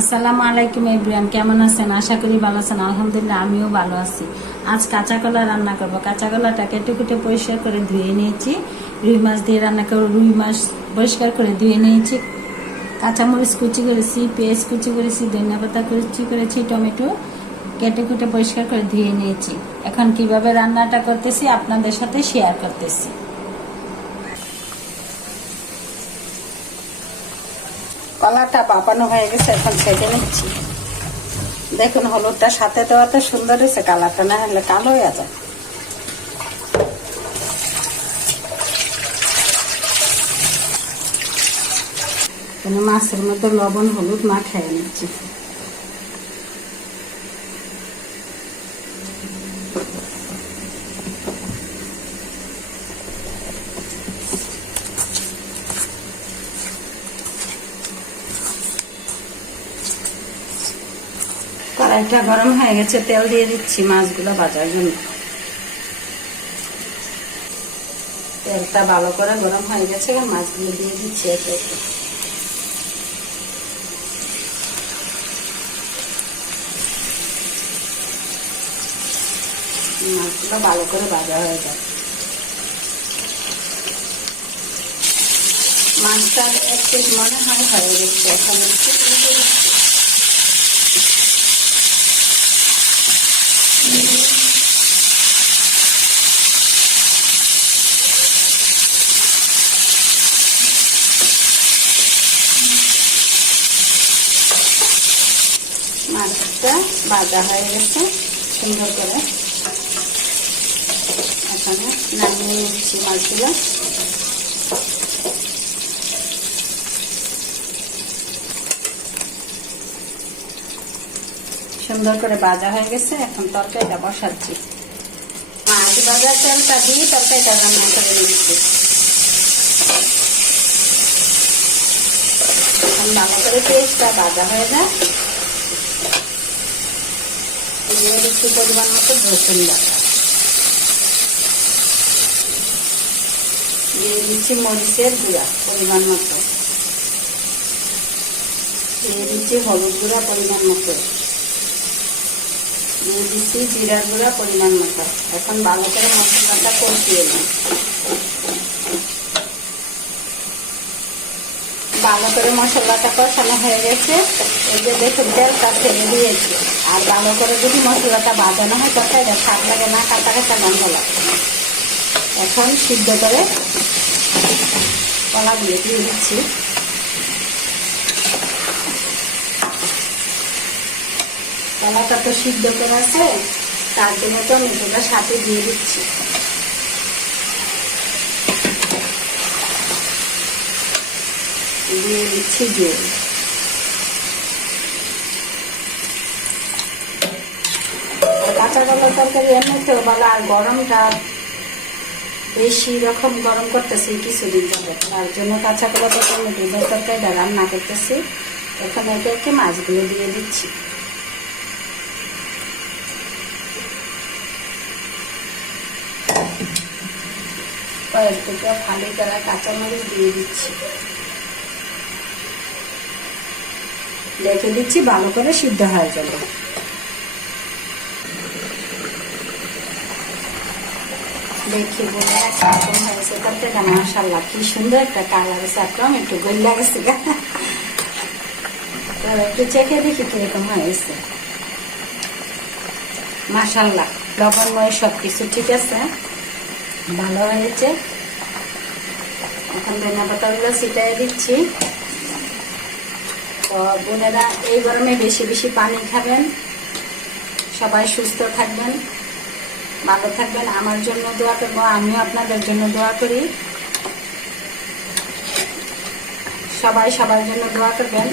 আসসালামু আলাইকুম এভরিওয়ান, কেমন আছেন? আশা করি ভালো আছেন। আলহামদুলিল্লাহ আমিও ভালো আছি। আজ কাঁচা কলা রান্না করব। কাঁচা কলাটা কেটে কুটে পরিষ্কার করে ধুয়ে নিয়েছি। রুই মাছ দিয়ে রান্না করব। রুই মাছ পরিষ্কার করে ধুয়ে নিয়েছি। কাঁচামরিচ কুচি করেছি, পেঁয়াজ কুচি করেছি, ধনিয়া পাতা কুচি করেছি, টমেটো কেটে কুটে পরিষ্কার করে ধুয়ে নিয়েছি। এখন কিভাবে রান্নাটা করতেছি আপনাদের সাথে শেয়ার করতেছি। কলাটা বাপানো হয়ে গেছে, এখন ছেঁকে নিচ্ছি। দেখুন হলুদটা সাথে দেওয়া তো সুন্দর হয়েছে, কালারটা না হলে কালো হয়ে যায়। মাছের মধ্যে লবণ হলুদ মাখিয়ে নিচ্ছি। কড়াইটা গরম হয়ে গেছে, তেল দিয়ে দিচ্ছি মাছগুলো ভাজার জন্য। তেলটা ভালো করে গরম হয়ে গেছে, মাছগুলো দিয়ে দিচ্ছি একে একে। মাছগুলো ভালো করে ভাজা হয়ে যায়। মাছটা একটু মনে হয় হয়ে গেছে, এখন একটু মাছটা ভাজা হয়ে গেছে সুন্দর করে। এখানে নামিয়ে নিচ্ছি মাছগুলো। সুন্দর করে ভাজা হয়ে গেছে, এখন তরকারিটা বসাচ্ছি। মাছ ভাজার তেলটা দিয়ে তরকারিটা রান্না করে নিচ্ছি। এখন ভালো করে পেঁয়াজটা ভাজা হয়ে যায়। দিয়ে দিচ্ছি পরিমাণ মতো রসুন বাটা, দিয়ে দিচ্ছি মরিচের গুঁড়া পরিমাণ মতো, দিয়ে দিচ্ছি হলুদ গুঁড়া পরিমাণ মতো, দিয়ে দিচ্ছি জিরার গুঁড়া পরিমাণ মতো। এখন ভালো করে মশলাটা কষিয়ে নিই। ভালো করে মশলাটা কষানো হয়ে গেছে। এই যে দেখুন তেলটা ছেড়ে দিয়েছি। আর ভালো করে যদি মশলাটা ভাজানো হয় তরকারিটা স্বাদ লাগে না, কাঁচা কাঁচা গন্ধ লাগে। এখন সিদ্ধ করে কলাগুলো দিয়ে দিচ্ছি। কলাটা তো সিদ্ধ করে আছে, তার জন্য টমেটোটা সাথে দিয়ে দিচ্ছি। দিয়ে দিচ্ছি জল। কাঁচা কলার তরকারি এমনিতেও ভালো, আর গরমটা বেশি রকম গরম করতেছি কিছুদিন ধরে, তার জন্য কাঁচা কলা তো টমেটোর তরকারিটা রান্না করতেছি। এখন একে একে মাছগুলো দিয়ে দিচ্ছি। কয়েক টুকরা ফালি করা কাঁচামরিচ দিয়ে দিচ্ছি। রেখে দিচ্ছি ভালো করে সিদ্ধ হয়ে যাবে। দেখি বলে একরকম হয়েছে তরকারিটা, মাশাআল্লাহ কি সুন্দর একটা কালার আছে। একদম একটু গইলা গেছে, একটু চেখে দেখি কিরকম হয়েছে। মাশাআল্লাহ লবণময় সবকিছু ঠিক আছে, ভালো হয়েছে। এখন ধনিয়া পাতাগুলো ছিটিয়ে দিচ্ছি। তো বোনেরা এই গরমে বেশি বেশি পানি খাবেন, সবাই সুস্থ থাকবেন, ভালো থাকবেন। আমার জন্য দোয়া করবো, আমিও আপনাদের জন্য দোয়া করি। সবাই সবার জন্য দোয়া করবেন,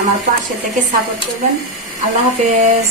আমার পাশে থেকে সাপোর্ট করবেন। আল্লাহ হাফেজ।